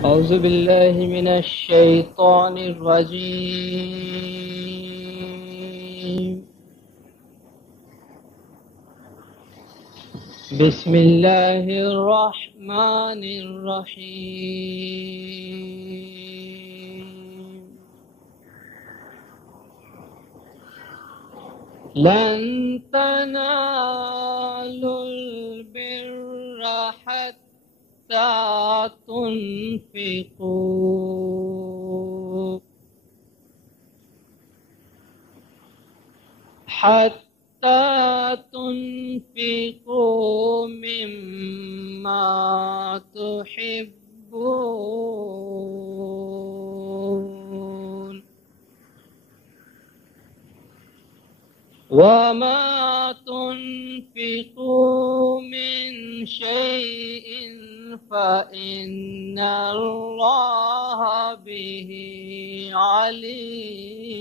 أعوذ بالله من الشيطان الرجيم. بسم الله الرحمن الرحيم. لن تنالوا البر حتى تنفقوا مما تحبون وما تنفقوا من شيء فإن الله به عليم.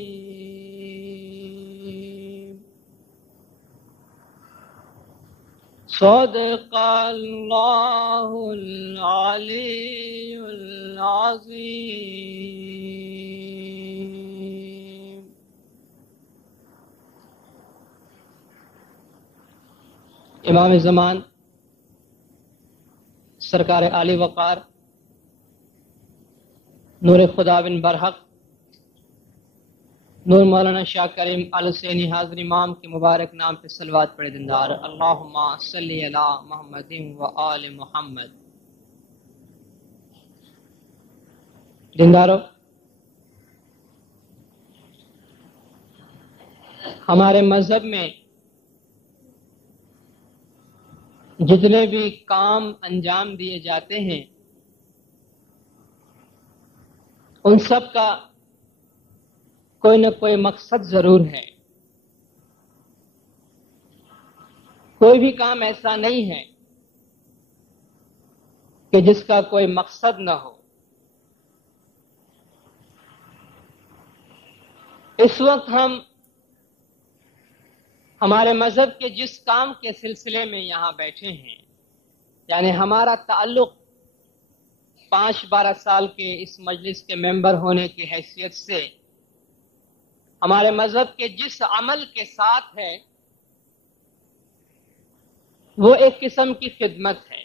صدق الله العلي العظيم. امام زمان سرکار عالی وقار نور خدا بن برحق نور مولانا شاہ کریم الحسینی حاضر امام کے مبارک نام پہ صلوات پڑھے دندار. اللہم صلی علی محمد و آل محمد. دندارو، ہمارے مذہب میں جتنے بھی کام انجام دیے جاتے ہیں ان سب کا کوئی نہ کوئی مقصد ضرور ہے. کوئی بھی کام ایسا نہیں ہے کہ جس کا کوئی مقصد نہ ہو. اس وقت ہم ہمارے مذہب کے جس کام کے سلسلے میں یہاں بیٹھے ہیں، یعنی ہمارا تعلق 5-12 سال کے اس مجلس کے ممبر ہونے کی حیثیت سے ہمارے مذہب کے جس عمل کے ساتھ ہے وہ ایک قسم کی خدمت ہے،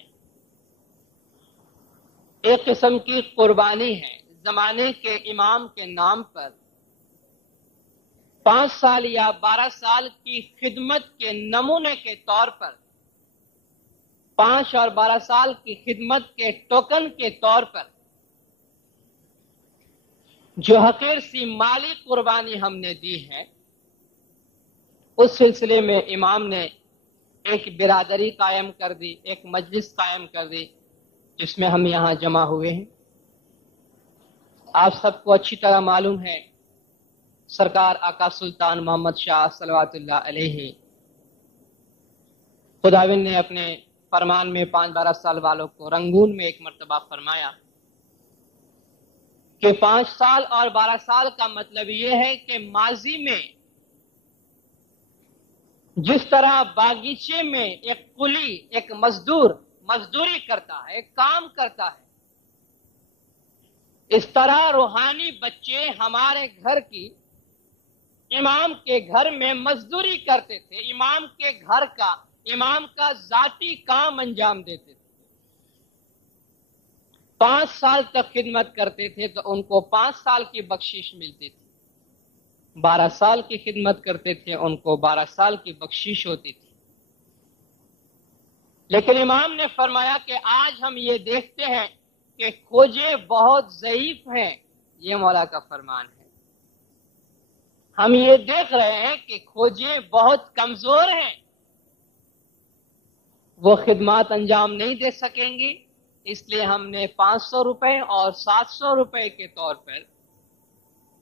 ایک قسم کی قربانی ہے. زمانے کے امام کے نام پر 5 سال یا 12 سال کی خدمت کے نمونے کے طور پر 5 اور 12 سال کی خدمت کے ٹوکن کے طور پر جو حقیر سی مالی قربانی ہم نے دی ہے، اس سلسلے میں امام نے ایک برادری قائم کر دی، ایک مجلس قائم کر دی جس میں ہم یہاں جمع ہوئے ہیں. آپ سب کو اچھی طرح معلوم ہے سرکار آقا سلطان محمد شاہ صلوات اللہ علیہ خداوند نے اپنے فرمان میں 5-12 سال والوں کو رنگون میں ایک مرتبہ فرمایا کہ 5 سال اور 12 سال کا مطلب یہ ہے کہ ماضی میں جس طرح باغیچے میں ایک کلی، ایک مزدور مزدوری کرتا ہے، کام کرتا ہے، اس طرح روحانی بچے ہمارے گھر کی امام کے گھر میں مزدوری کرتے تھے، امام کے گھر کا، امام کا ذاتی کام انجام دیتے تھے. 5 سال تک خدمت کرتے تھے تو ان کو 5 سال کی بخشش ملتی تھی. 12 سال کی خدمت کرتے تھے ان کو 12 سال کی بخشش ہوتی تھی. لیکن امام نے فرمایا کہ آج ہم یہ دیکھتے ہیں کہ کھوجے بہت ضعیف ہیں. یہ مولا کا فرمان ہے. ہم یہ دیکھ رہے ہیں کہ کھوجے بہت کمزور ہیں، وہ خدمات انجام نہیں دے سکیں گی. اس لیے ہم نے 500 روپے اور 700 روپے کے طور پر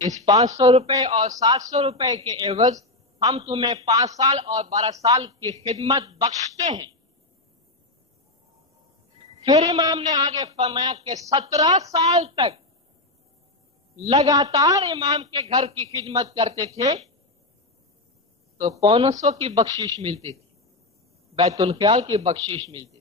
اس 500 روپے اور 700 روپے کے عوض ہم تمہیں 5 سال اور 12 سال کی خدمت بخشتے ہیں. پھر امام نے آگے فرمایا کہ 17 سال تک لگاتار امام کے گھر کی خدمت کرتے تھے تو 500 کی بخشش ملتی تھی، بیت الخیال کی بخشش ملتی تھی.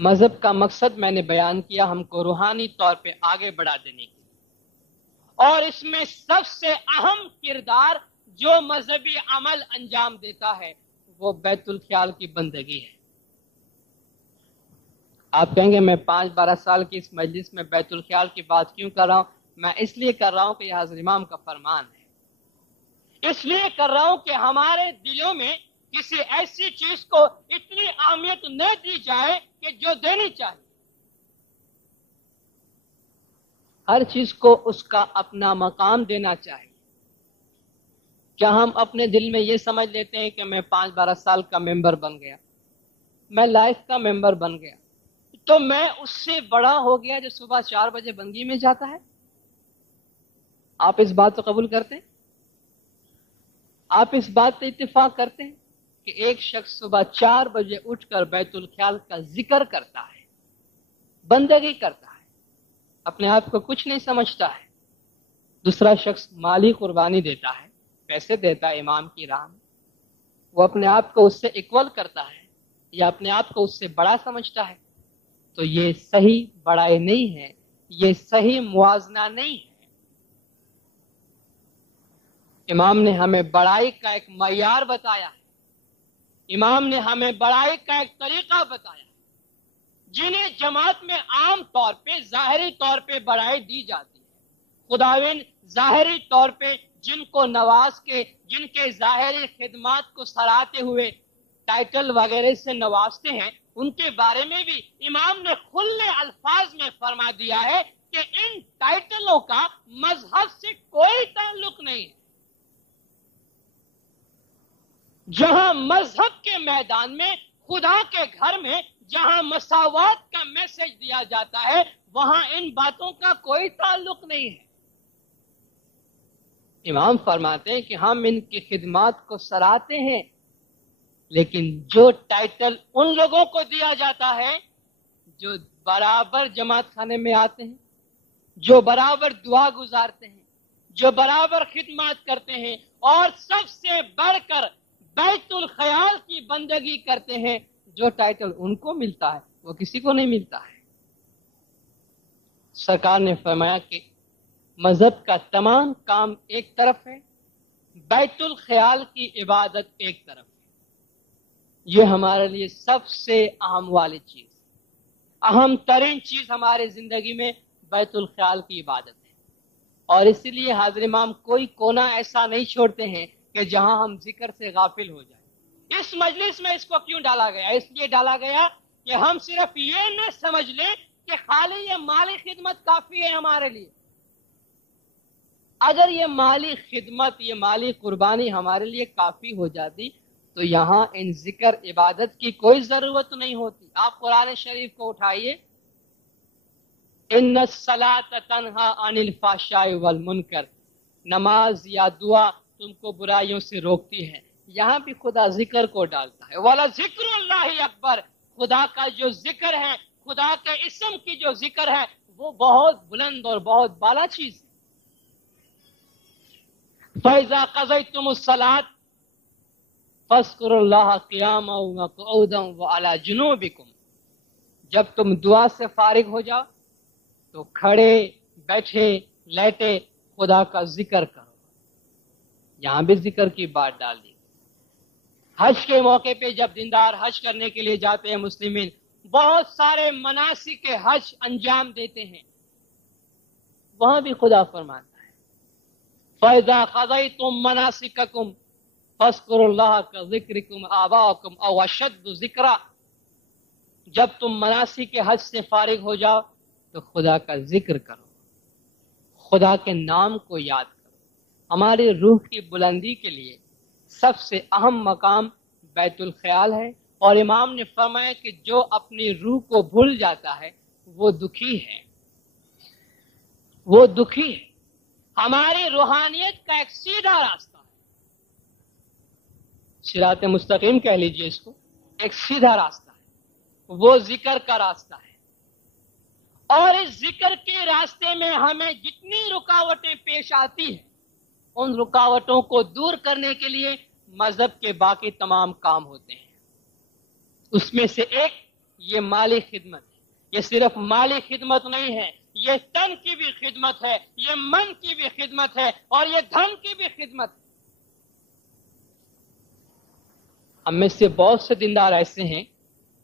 مذہب کا مقصد میں نے بیان کیا، ہم کو روحانی طور پہ آگے بڑھا دینے کی، اور اس میں سب سے اہم کردار جو مذہبی عمل انجام دیتا ہے وہ بیت الخیال کی بندگی ہے۔ آپ کہیں گے میں 5-12 سال کی اس مجلس میں بیت الخیال کی بات کیوں کر رہا ہوں؟ میں اس لیے کر رہا ہوں کہ یہ حضرت امام کا فرمان ہے، اس لیے کر رہا ہوں کہ ہمارے دلوں میں کسی ایسی چیز کو اتنی اہمیت نہ دی جائے کہ جو دینی چاہیے۔ ہر چیز کو اس کا اپنا مقام دینا چاہیے۔ کیا ہم اپنے دل میں یہ سمجھ لیتے ہیں کہ میں 5-12 سال کا ممبر بن گیا، میں لائف کا ممبر بن گیا، تو میں اس سے بڑا ہو گیا جو صبح 4 بجے بنگی میں جاتا ہے؟ آپ اس بات کو قبول کرتے ہیں؟ آپ اس بات پہ اتفاق کرتے ہیں کہ ایک شخص صبح 4 بجے اٹھ کر بیت الخیال کا ذکر کرتا ہے، بندگی کرتا ہے، اپنے آپ کو کچھ نہیں سمجھتا ہے، دوسرا شخص مالی قربانی دیتا ہے، پیسے دیتا ہے امام کی راہ میں، وہ اپنے آپ کو اس سے اکول کرتا ہے یا اپنے آپ کو اس سے بڑا سمجھتا ہے، تو یہ صحیح بڑائی نہیں ہے، یہ صحیح موازنہ نہیں ہے۔ امام نے ہمیں بڑائی کا ایک معیار بتایا ہے، امام نے ہمیں بڑائی کا ایک طریقہ بتایا ہے، جنہیں جماعت میں عام طور پہ ظاہری طور پہ بڑائی دی جاتی ہے۔ خداوند ظاہری طور پہ جن کو نواز کے، جن کے ظاہری خدمات کو سراہتے ہوئے ٹائٹل وغیرہ سے نوازتے ہیں، ان کے بارے میں بھی امام نے کھلے الفاظ میں فرما دیا ہے کہ ان ٹائٹلوں کا مذہب سے کوئی تعلق نہیں ہے۔ جہاں مذہب کے میدان میں، خدا کے گھر میں جہاں مساوات کا میسج دیا جاتا ہے، وہاں ان باتوں کا کوئی تعلق نہیں ہے۔ امام فرماتے ہیں کہ ہم ان کی خدمات کو سراہتے ہیں، لیکن جو ٹائٹل ان لوگوں کو دیا جاتا ہے جو برابر جماعت خانے میں آتے ہیں، جو برابر دعا گزارتے ہیں، جو برابر خدمات کرتے ہیں، اور سب سے بڑھ کر بیت الخیال کی بندگی کرتے ہیں، جو ٹائٹل ان کو ملتا ہے وہ کسی کو نہیں ملتا ہے۔ سرکار نے فرمایا کہ مذہب کا تمام کام ایک طرف ہے، بیت الخیال کی عبادت ایک طرف ہے۔ یہ ہمارے لیے سب سے اہم والی چیز، اہم ترین چیز ہمارے زندگی میں بیت الخیال کی عبادت ہے، اور اسی لیے حضرت امام کوئی کونا ایسا نہیں چھوڑتے ہیں کہ جہاں ہم ذکر سے غافل ہو جائیں۔ اس مجلس میں اس کو کیوں ڈالا گیا؟ اس لیے ڈالا گیا کہ ہم صرف یہ نہ سمجھ لیں کہ خالی یہ مالی خدمت کافی ہے ہمارے لیے۔ اگر یہ مالی خدمت، یہ مالی قربانی ہمارے لیے کافی ہو جاتی تو یہاں ان ذکر عبادت کی کوئی ضرورت نہیں ہوتی۔ آپ قرآن شریف کو اٹھائیے، ان الصلاۃ تنہی عن الفحشاء والمنکر، نماز یا دعا تم کو برائیوں سے روکتی ہے۔ یہاں بھی خدا ذکر کو ڈالتا ہے، وَلَذِکْرُ اللَّهِ اکبر، خدا کا جو ذکر ہے، خدا کے اسم کی جو ذکر ہے، وہ بہت بلند اور بہت بالا چیز ہے۔ فَإِذَا قَضَيْتُمُ الصَّلَاةَ فَاذْكُرُوا اللَّهَ قِيَامًا وَقُعُودًا وَعَلَى جُنُوبِكُمْ، جب تم دعا سے فارغ ہو جاؤ تو کھڑے، بیٹھے، لیٹے خدا کا ذکر کرو۔ یہاں بھی ذکر کی بات ڈال دی۔ حج کے موقع پہ جب دیندار حج کرنے کے لیے جاتے ہیں مسلمین، بہت سارے مناسک حج انجام دیتے ہیں، وہاں بھی خدا فرماتا ہے فَإِذَا قَضَيْتُم مَّنَاسِكَكُمْ فَاذْكُرُوا اللَّهَ كَذِكْرِكُمْ آبَاءَكُمْ أَوْ أَشَدُّ ذِكْرًا، جب تم مناسک حج سے فارغ ہو جاؤ تو خدا کا ذکر کرو، خدا کے نام کو یاد کرو۔ ہماری روح کی بلندی کے لیے سب سے اہم مقام بیت الخیال ہے، اور امام نے فرمایا کہ جو اپنی روح کو بھول جاتا ہے وہ دکھی ہے، وہ دکھی ہے۔ ہماری روحانیت کا ایک سیدھا راستہ ہے، صراط مستقیم کہہ لیجئے اس کو، ایک سیدھا راستہ ہے، وہ ذکر کا راستہ ہے، اور اس ذکر کے راستے میں ہمیں جتنی رکاوٹیں پیش آتی ہیں ان رکاوٹوں کو دور کرنے کے لیے مذہب کے باقی تمام کام ہوتے ہیں۔ اس میں سے ایک یہ مالی خدمت ہے. یہ صرف مالی خدمت نہیں ہے، یہ تن کی بھی خدمت ہے، یہ من کی بھی خدمت ہے، اور یہ دھن کی بھی خدمت ہے. ہم میں سے بہت سے دیندار ایسے ہیں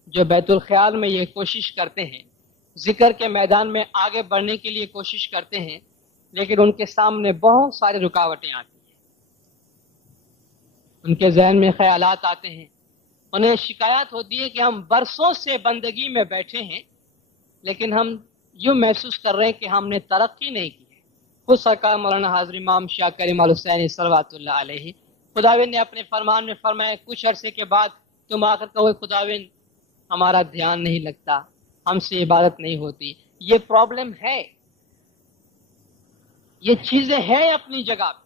جو بیت الخیال میں یہ کوشش کرتے ہیں، ذکر کے میدان میں آگے بڑھنے کے لیے کوشش کرتے ہیں، لیکن ان کے سامنے بہت ساری رکاوٹیں آتی ہیں. ان کے ذہن میں خیالات آتے ہیں، انہیں شکایت ہوتی ہے کہ ہم برسوں سے بندگی میں بیٹھے ہیں، لیکن ہم یوں محسوس کر رہے ہیں کہ ہم نے ترقی نہیں کی ہے. خود سرکار مولانا حاضر امام شاہ کریم الحسینی صلوات اللہ علیہ خداوند نے اپنے فرمان میں فرمایا کچھ عرصے کے بعد تم آ کر کہو خداوند ہمارا دھیان نہیں لگتا، ہم سے عبادت نہیں ہوتی. یہ پرابلم ہے، یہ چیزیں ہیں اپنی جگہ پہ.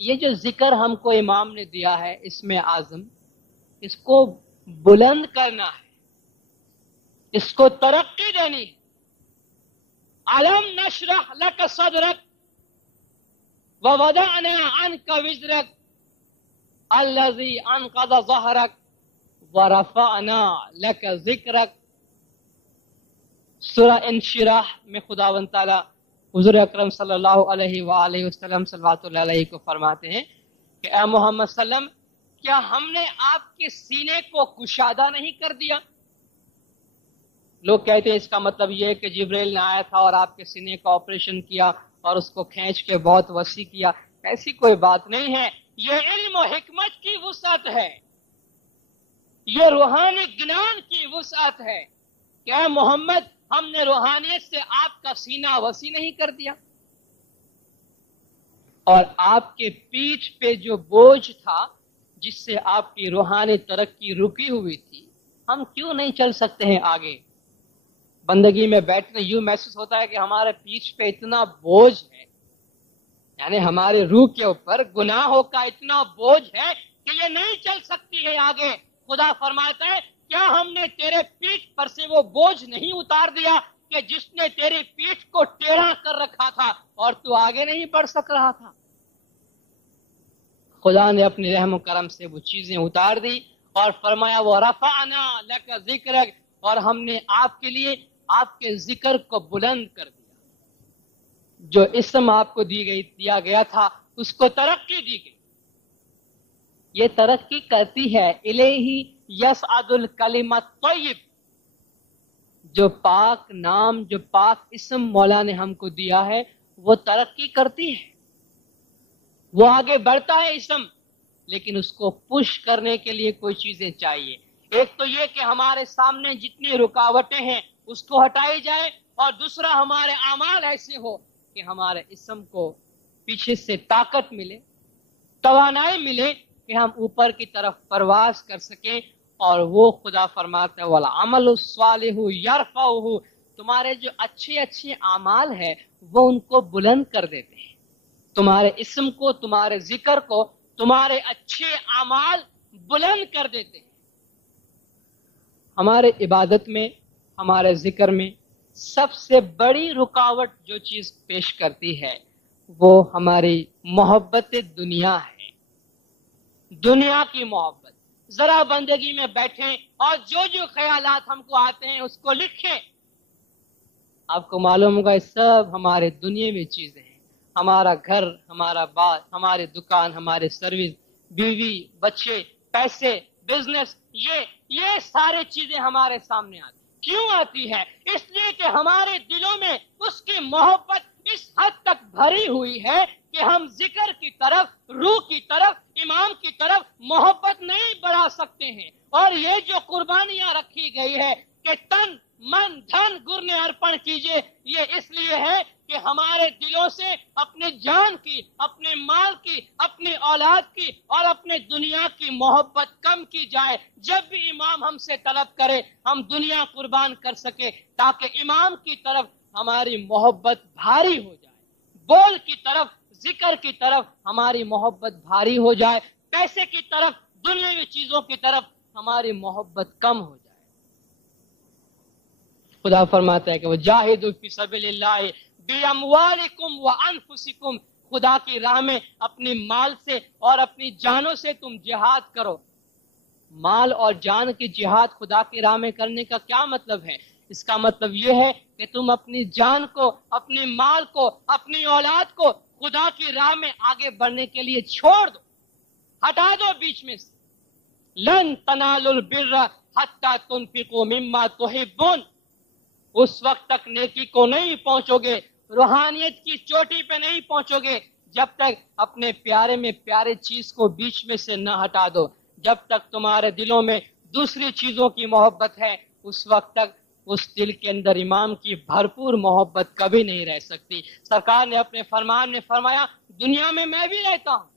یہ جو ذکر ہم کو امام نے دیا ہے اس میں اعظم، اس کو بلند کرنا ہے، اس کو ترقی دینی ہے. علم نشرح لک صدرک ووضعنا عنک وزرک الذی انقض ظہرک ورفعنا لک ذکرک. سورہ انشراح میں خداوند تعالی حضور اکرم صلی اللہ علیہ وآلہ وسلم صلوات اللہ علیہ کو فرماتے ہیں کہ اے محمد صلی اللہ علیہ وسلم کیا ہم نے آپ کے سینے کو کشادہ نہیں کر دیا؟ لوگ کہتے ہیں اس کا مطلب یہ ہے کہ جبریل نے آیا تھا اور آپ کے سینے کا آپریشن کیا اور اس کو کھینچ کے بہت وسیع کیا. ایسی کوئی بات نہیں ہے. یہ علم و حکمت کی وسعت ہے، یہ روحانی گنان کی وسعت ہے کہ اے محمد ہم نے روحانیت سے آپ کا سینہ وسیع نہیں کر دیا. اور آپ کے پیٹھ پہ جو بوجھ تھا جس سے آپ کی روحانی ترقی رکی ہوئی تھی، ہم کیوں نہیں چل سکتے ہیں آگے؟ بندگی میں بیٹھنے یوں محسوس ہوتا ہے کہ ہمارے پیٹھ پہ اتنا بوجھ ہے، یعنی ہمارے روح کے اوپر گناہوں کا اتنا بوجھ ہے کہ یہ نہیں چل سکتی ہے آگے. خدا فرماتا ہے کیا ہم نے تیرے پیٹھ پر سے وہ بوجھ نہیں اتار دیا کہ جس نے تیری پیٹھ کو ٹیڑھا کر رکھا تھا اور تو آگے نہیں بڑھ سک رہا تھا؟ خدا نے اپنی رحم و کرم سے وہ چیزیں اتار دی اور فرمایا وہ رفعنا لک ذکرک، اور ہم نے آپ کے لیے آپ کے ذکر کو بلند کر دیا. جو اسم آپ کو دیا گیا تھا اس کو ترقی دی گئی. یہ ترقی کرتی ہے الیہ یصعد الکلم الطیب. جو پاک نام، جو پاک اسم مولا نے ہم کو دیا ہے وہ ترقی کرتی ہے، وہ آگے بڑھتا ہے اسم، لیکن اس کو پش کرنے کے لیے کوئی چیزیں چاہیے. ایک تو یہ کہ ہمارے سامنے جتنی رکاوٹیں ہیں اس کو ہٹائی جائے، اور دوسرا ہمارے اعمال ایسے ہو کہ ہمارے اسم کو پیچھے سے طاقت ملے، توانائی ملے کہ ہم اوپر کی طرف پرواز کر سکیں. اور وہ خدا فرماتا ہے والعمل الصالح یرفعہ، تمہارے جو اچھے اچھے اعمال ہیں وہ ان کو بلند کر دیتے ہیں. تمہارے اسم کو، تمہارے ذکر کو، تمہارے اچھے اعمال بلند کر دیتے ہیں. ہمارے عبادت میں، ہمارے ذکر میں سب سے بڑی رکاوٹ جو چیز پیش کرتی ہے وہ ہماری محبت دنیا ہے، دنیا کی محبت. ذرا بندگی میں بیٹھیں اور جو خیالات ہم کو آتے ہیں اس کو لکھیں. آپ کو معلوم ہوگا یہ سب ہمارے دنیاوی چیزیں ہیں. ہمارا گھر، ہمارا بات، ہماری دکان، ہمارے سروس، بیوی، بچے، پیسے، بزنس، یہ سارے چیزیں ہمارے سامنے آتی. کیوں آتی ہے؟ اس لیے کہ ہمارے دلوں میں اس کی محبت اس حد تک بھری ہوئی ہے کہ ہم ذکر کی طرف، روح کی طرف، امام کی طرف محبت نہیں بڑھا سکتے ہیں. اور یہ جو قربانیاں رکھی گئی ہے کہ تن، من، دھن گرنے ارپن کیجئے، یہ اس لیے ہے کہ ہمارے دلوں سے اپنے جان کی، اپنے مال کی، اپنی اولاد کی اور اپنے دنیا کی محبت کم کی جائے. جب بھی امام ہم سے طلب کرے ہم دنیا قربان کر سکے تاکہ امام کی طرف ہماری محبت بھاری ہو جائے، بول کی طرف، ذکر کی طرف ہماری محبت بھاری ہو جائے، پیسے کی طرف، دنیاوی چیزوں کی طرف ہماری محبت کم ہو جائے. خدا فرماتا ہے کہ وہ جاہدوا فی سبیل اللہ باموالکم وانفسکم، خدا کی راہ میں اپنی مال سے اور اپنی جانوں سے تم جہاد کرو. مال اور جان کی جہاد خدا کی راہ میں کرنے کا کیا مطلب ہے؟ اس کا مطلب یہ ہے کہ تم اپنی جان کو، اپنے مال کو، اپنی اولاد کو خدا کی راہ میں آگے بڑھنے کے لیے چھوڑ دو، ہٹا دو بیچ میں سے۔ لن تنالوا البر حتی تنفقوا مما تحبون، اس وقت تک نیکی کو نہیں پہنچو گے، روحانیت کی چوٹی پہ نہیں پہنچو گے جب تک اپنے پیارے میں پیارے چیز کو بیچ میں سے نہ ہٹا دو۔ جب تک تمہارے دلوں میں دوسری چیزوں کی محبت ہے، اس وقت تک اس دل کے اندر امام کی بھرپور محبت کبھی نہیں رہ سکتی۔ سرکار نے اپنے فرمان میں فرمایا، دنیا میں میں بھی رہتا ہوں،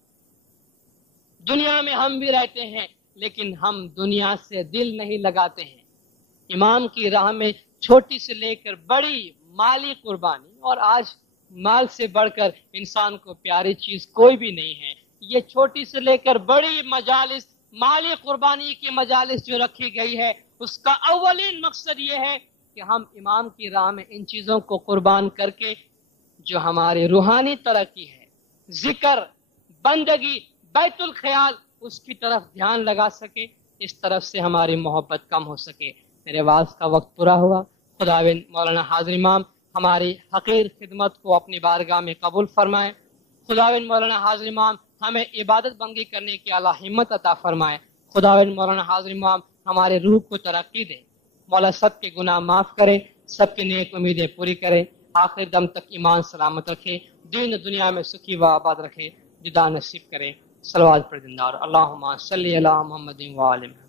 دنیا میں ہم بھی رہتے ہیں، لیکن ہم دنیا سے دل نہیں لگاتے ہیں۔ امام کی راہ میں چھوٹی سے لے کر بڑی مالی قربانی، اور آج مال سے بڑھ کر انسان کو پیاری چیز کوئی بھی نہیں ہے، یہ چھوٹی سے لے کر بڑی مجالس، مالی قربانی کی مجالس جو رکھی گئی ہے، اس کا اولین مقصد یہ ہے کہ ہم امام کی راہ میں ان چیزوں کو قربان کر کے جو ہماری روحانی ترقی ہے، ذکر، بندگی، بیت الخیال، اس کی طرف دھیان لگا سکے، اس طرف سے ہماری محبت کم ہو سکے۔ میرے واعظ کا وقت پورا ہوا۔ خداوند مولانا حاضر امام ہماری حقیر خدمت کو اپنی بارگاہ میں قبول فرمائے۔ خداوند مولانا حاضر امام ہمیں عبادت بندگی کرنے کی اعلیٰ ہمت عطا فرمائے۔ خداوند مولانا حاضر امام ہمارے روح کو ترقی دے۔ مولا سب کے گناہ معاف کرے، سب کی نیک امیدیں پوری کرے، آخر دم تک ایمان سلامت رکھے، دین دنیا میں سکھی و آباد رکھے، جدا نصیب کرے۔ صلوات پر زندہ، اللہم صلی علی محمد و آل محمد۔